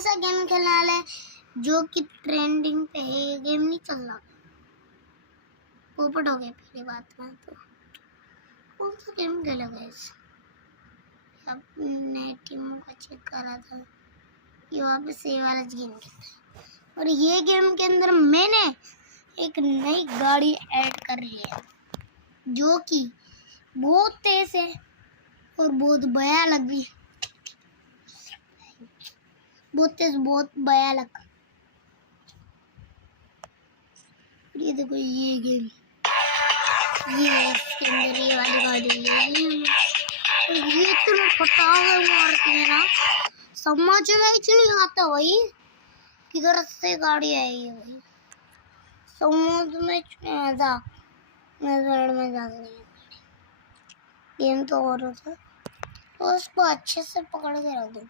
ऐसा गेम खेलने वाले जो कि ट्रेंडिंग पे है। ये गेम नहीं चल रहा, पोपट हो गया पहली बात में। तो कौन सा गेम खेलोगे? अपने टीम को चेक करा था, ये वापस ये वाला गेम खेलता है। और ये गेम के अंदर मैंने एक नई गाड़ी ऐड कर ली है जो कि बहुत तेज है और बहुत भयानक भी, बहुत तेज बहुत भयानक। ये देखो ये गेम, ये इसके अंदर ये वाली गाड़ी है। ये तो पटाखे मारते हैं ना, समझ में ही नहीं आता भाई किधर से गाड़ी आई है भाई, समझ में नहीं आता। नजर में जा रही है गेम तो और होता तो उसको अच्छे से पकड़ के रख दो,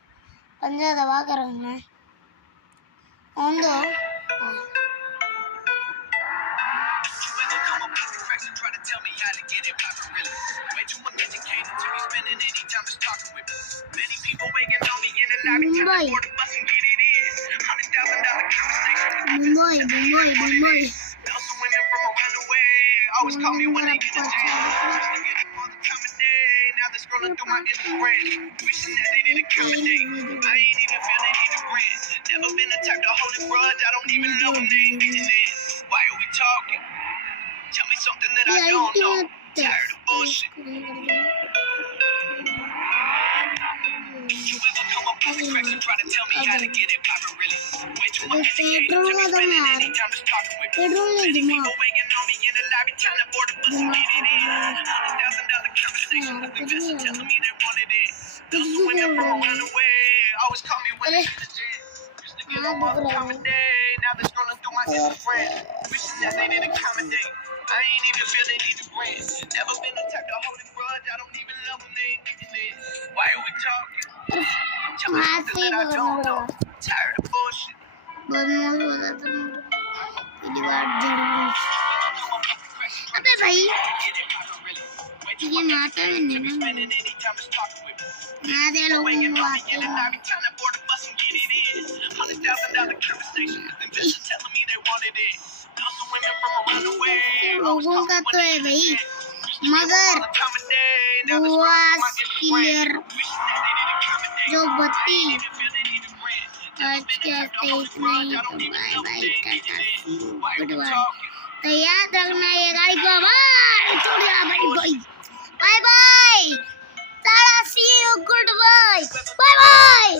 पंजा दबा कर रखना है। ऑन दो Mumbai Mumbai Mumbai Mumbai Always call me when they get the gym. Now they're scrolling through my Instagram, wishing that they didn't accommodate. I ain't even feel they need a brand. Never been the type to hold a grudge. I don't even know when they getting in. Why are we talking? Tell me something that I don't know. Tired of bullshit. You ever come up with the cracks and try to tell me how to get it poppin' really? Way too much educated to be spending any time just talking with me. Many people waiting on me in the lobby trying to board the bus and get it in. $100,000 conversation with investors telling me they wanted it. Those who women from around the way always call me when they hit the gym. Used to get them up accommodate. Now they're scrolling through my Instagram, wishing that they didn't accommodate. I ain't even feel they need a brand. Never been the type to hold a grudge. I don't even love when they ain't getting it. Why are we talking? Tell me something that I don't know. Tired of bullshit. अबे भाई ये माता है नहीं ना, आधे लोगों को आते हैं। लोगों का तो है भाई, मगर क्लियर जो बत्ती आज कहते इतना ही। तो bye bye tata good bye. तो याद रखना ये गाड़ी को बाहर छोड़ देना भाई। Bye bye tata see you good bye bye bye.